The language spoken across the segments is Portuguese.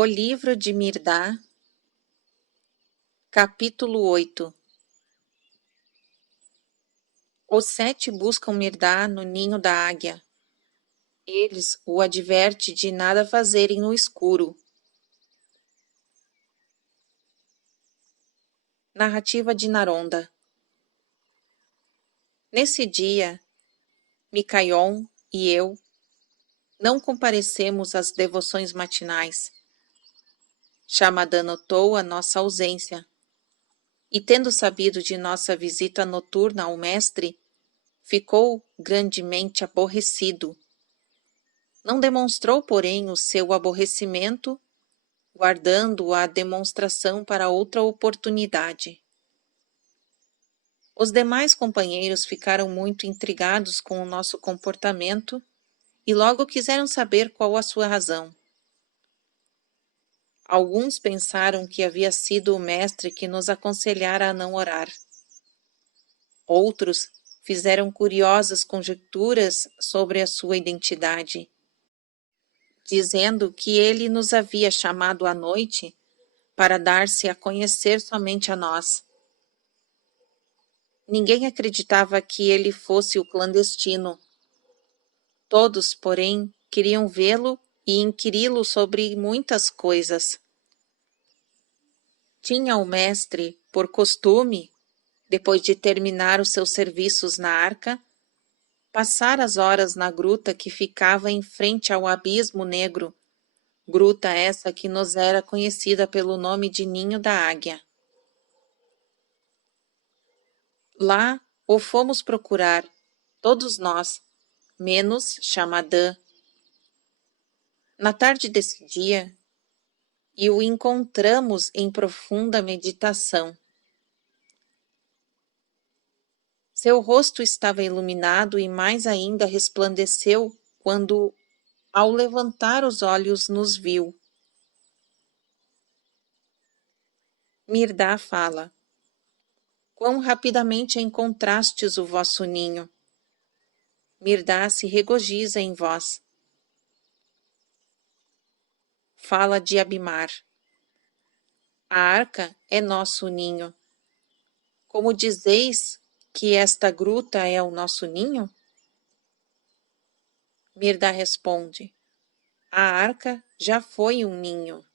O livro de Mirdá, capítulo 8. Os 7 buscam Mirdá no ninho da águia. Eles o adverte de nada fazerem no escuro. Narrativa de Naronda. Nesse dia, Micaion e eu não comparecemos às devoções matinais. Shamadã notou a nossa ausência, e tendo sabido de nossa visita noturna ao mestre, ficou grandemente aborrecido. Não demonstrou, porém, o seu aborrecimento, guardando a demonstração para outra oportunidade. Os demais companheiros ficaram muito intrigados com o nosso comportamento e logo quiseram saber qual a sua razão. Alguns pensaram que havia sido o mestre que nos aconselhara a não orar. Outros fizeram curiosas conjecturas sobre a sua identidade, dizendo que ele nos havia chamado à noite para dar-se a conhecer somente a nós. Ninguém acreditava que ele fosse o clandestino. Todos, porém, queriam vê-lo e inquiri-lo sobre muitas coisas. Tinha o mestre, por costume, depois de terminar os seus serviços na arca, passar as horas na gruta que ficava em frente ao abismo negro, gruta essa que nos era conhecida pelo nome de Ninho da Águia. Lá o fomos procurar, todos nós, menos Shamadã. Na tarde desse dia, e o encontramos em profunda meditação. Seu rosto estava iluminado e mais ainda resplandeceu quando, ao levantar os olhos, nos viu. Mirdá fala: quão rapidamente encontrastes o vosso ninho. Mirdá se regozija em vós. Fala de Abimar: a arca é nosso ninho. Como dizeis que esta gruta é o nosso ninho? Mirdá responde: a arca já foi um ninho.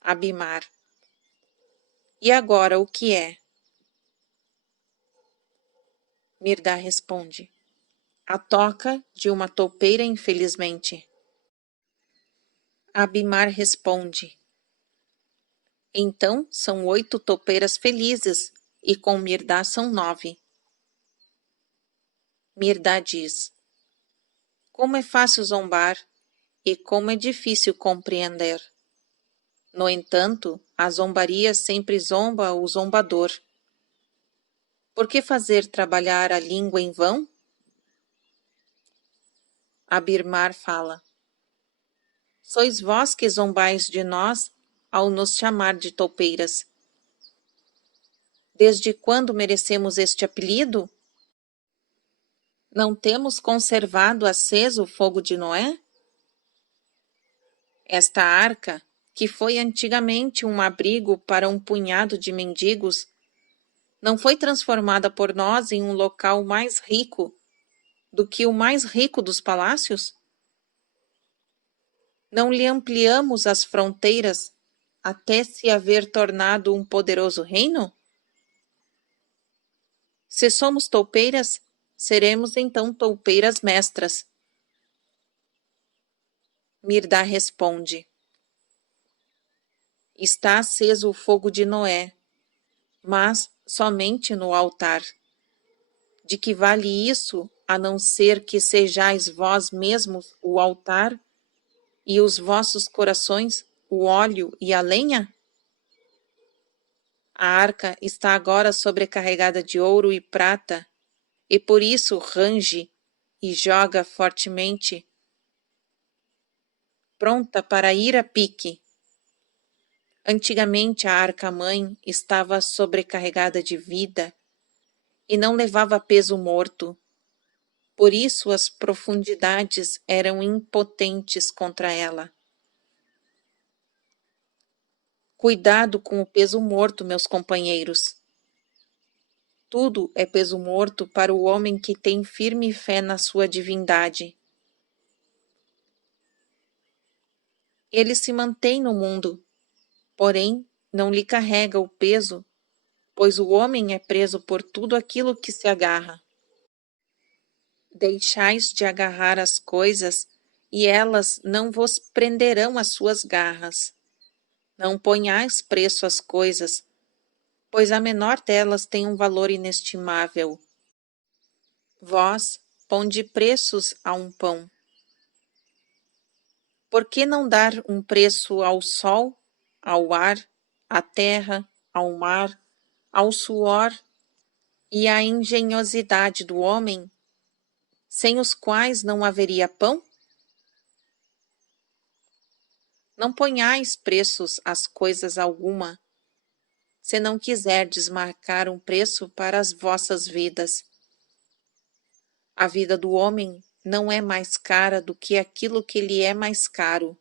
Abimar: e agora o que é? Mirdá responde: a toca de uma toupeira, infelizmente. Abimar responde: então são 8 toupeiras felizes, e com Mirdá são 9. Mirdá diz: como é fácil zombar, e como é difícil compreender. No entanto, a zombaria sempre zomba o zombador. Por que fazer trabalhar a língua em vão? Abimar fala: sois vós que zombais de nós ao nos chamar de toupeiras. Desde quando merecemos este apelido? Não temos conservado aceso o fogo de Noé? Esta arca, que foi antigamente um abrigo para um punhado de mendigos, não foi transformada por nós em um local mais rico do que o mais rico dos palácios? Não lhe ampliamos as fronteiras até se haver tornado um poderoso reino? Se somos toupeiras, seremos então toupeiras mestras. Mirdá responde: está aceso o fogo de Noé, mas somente no altar. De que vale isso, a não ser que sejais vós mesmos o altar e os vossos corações o óleo e a lenha? A arca está agora sobrecarregada de ouro e prata, e por isso range e joga fortemente, pronta para ir a pique. Antigamente a arca-mãe estava sobrecarregada de vida e não levava peso morto. Por isso as profundidades eram impotentes contra ela. Cuidado com o peso morto, meus companheiros. Tudo é peso morto para o homem que tem firme fé na sua divindade. Ele se mantém no mundo, porém não lhe carrega o peso, pois o homem é preso por tudo aquilo que se agarra. Deixais de agarrar as coisas, e elas não vos prenderão as suas garras. Não ponhais preço às coisas, pois a menor delas tem um valor inestimável. Vós ponde preços a um pão. Por que não dar um preço ao sol, ao ar, à terra, ao mar, ao suor e à engenhosidade do homem, sem os quais não haveria pão? Não ponhais preços às coisas alguma, se não quiserdes marcar um preço para as vossas vidas. A vida do homem não é mais cara do que aquilo que lhe é mais caro.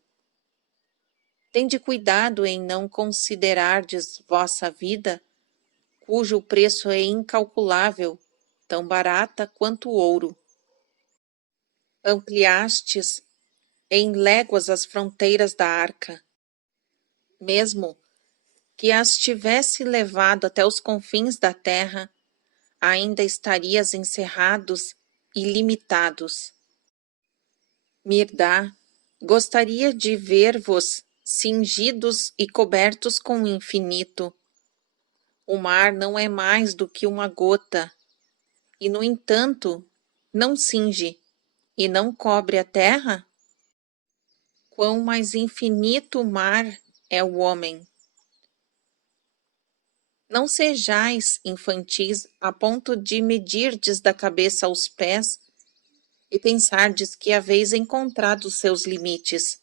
Tende cuidado em não considerardes vossa vida, cujo preço é incalculável, tão barata quanto o ouro. Ampliastes em léguas as fronteiras da arca. Mesmo que as tivesse levado até os confins da terra, ainda estarias encerrados e limitados. Mirdá gostaria de ver-vos cingidos e cobertos com o infinito. O mar não é mais do que uma gota, e, no entanto, não cinge e não cobre a terra? Quão mais infinito o mar é o homem! Não sejais infantis a ponto de medirdes da cabeça aos pés e pensardes que haveis encontrado os seus limites.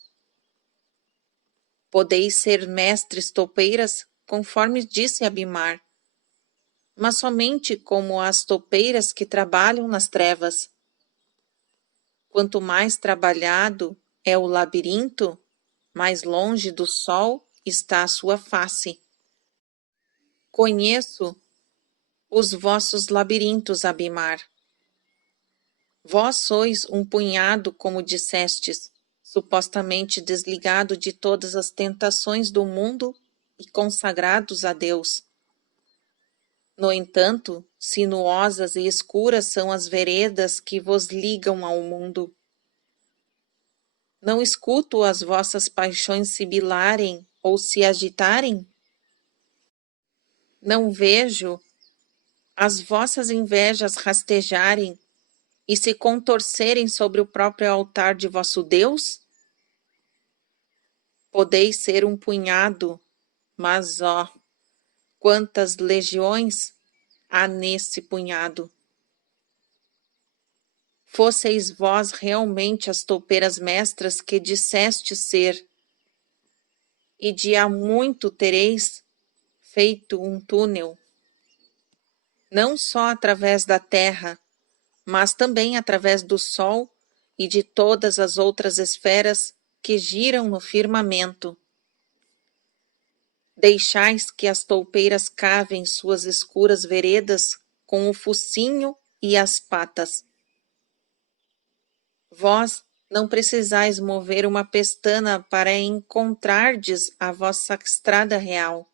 Podeis ser mestres topeiras, conforme disse Abimar, mas somente como as topeiras que trabalham nas trevas. Quanto mais trabalhado é o labirinto, mais longe do sol está a sua face. Conheço os vossos labirintos, Abimar. Vós sois um punhado, como dissestes, supostamente desligado de todas as tentações do mundo e consagrados a Deus. No entanto, sinuosas e escuras são as veredas que vos ligam ao mundo. Não escuto as vossas paixões sibilarem ou se agitarem? Não vejo as vossas invejas rastejarem e se contorcerem sobre o próprio altar de vosso Deus? Podeis ser um punhado, mas ó, quantas legiões há nesse punhado! Fosseis vós realmente as toupeiras mestras que dissestes ser, e de há muito tereis feito um túnel, não só através da terra, mas também através do sol e de todas as outras esferas que giram no firmamento. Deixais que as toupeiras cavem suas escuras veredas com o focinho e as patas. Vós não precisais mover uma pestana para encontrardes a vossa estrada real.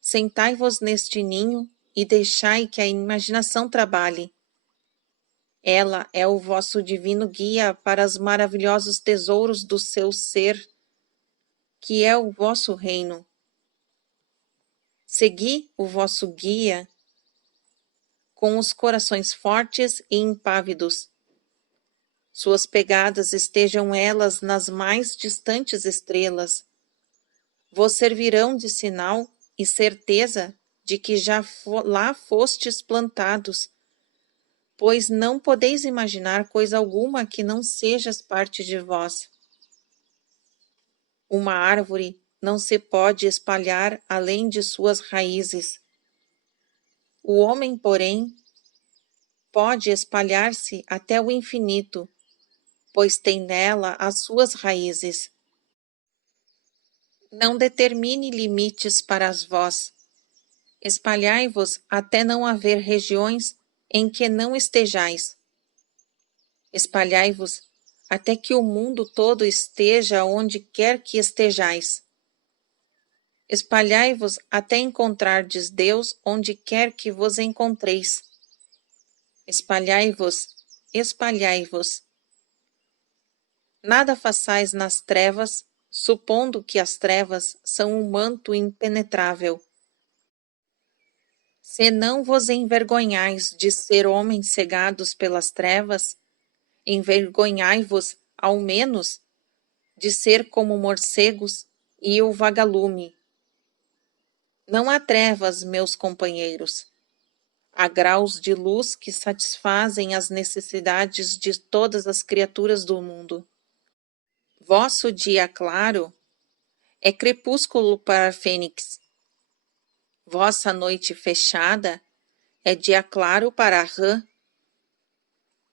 Sentai-vos neste ninho e deixai que a imaginação trabalhe. Ela é o vosso divino guia para os maravilhosos tesouros do seu ser, que é o vosso reino. Segui o vosso guia com os corações fortes e impávidos. Suas pegadas estejam elas nas mais distantes estrelas. Vos servirão de sinal e certeza de que já lá fostes plantados, pois não podeis imaginar coisa alguma que não sejas parte de vós. Uma árvore não se pode espalhar além de suas raízes. O homem, porém, pode espalhar-se até o infinito, pois tem nela as suas raízes. Não determine limites para as vós. Espalhai-vos até não haver regiões em que não estejais. Espalhai-vos até que o mundo todo esteja onde quer que estejais. Espalhai-vos até encontrardes Deus onde quer que vos encontreis. Espalhai-vos, espalhai-vos. Nada façais nas trevas, supondo que as trevas são um manto impenetrável. Se não vos envergonhais de ser homens cegados pelas trevas, envergonhai-vos, ao menos, de ser como morcegos e o vagalume. Não há trevas, meus companheiros. Há graus de luz que satisfazem as necessidades de todas as criaturas do mundo. Vosso dia claro é crepúsculo para a fênix. Vossa noite fechada é dia claro para a rã.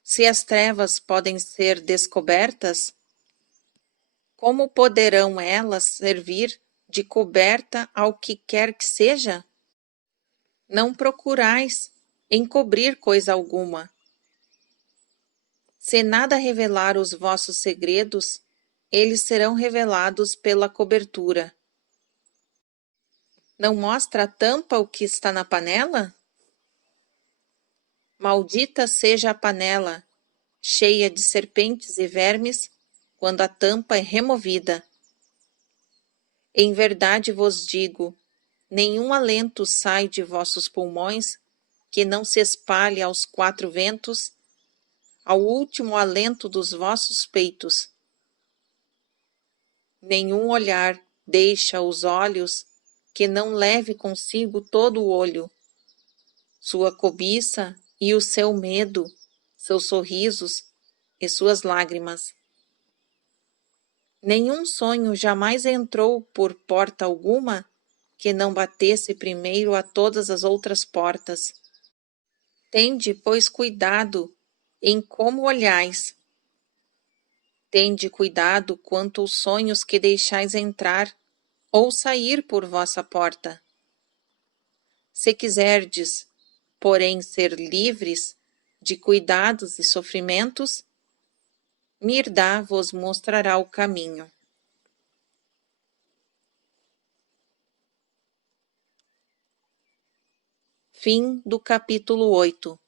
Se as trevas podem ser descobertas, como poderão elas servir de coberta ao que quer que seja? Não procurais encobrir coisa alguma. Se nada revelar os vossos segredos, eles serão revelados pela cobertura. Não mostra a tampa o que está na panela? Maldita seja a panela, cheia de serpentes e vermes, quando a tampa é removida. Em verdade vos digo, nenhum alento sai de vossos pulmões que não se espalhe aos quatro ventos, ao último alento dos vossos peitos. Nenhum olhar deixa os olhos que não leve consigo todo o olho, sua cobiça e o seu medo, seus sorrisos e suas lágrimas. Nenhum sonho jamais entrou por porta alguma que não batesse primeiro a todas as outras portas. Tende, pois, cuidado em como olhais. Tende cuidado quanto aos sonhos que deixais entrar ou sair por vossa porta. Se quiserdes, porém, ser livres de cuidados e sofrimentos, Mirdá vos mostrará o caminho. Fim do capítulo 8.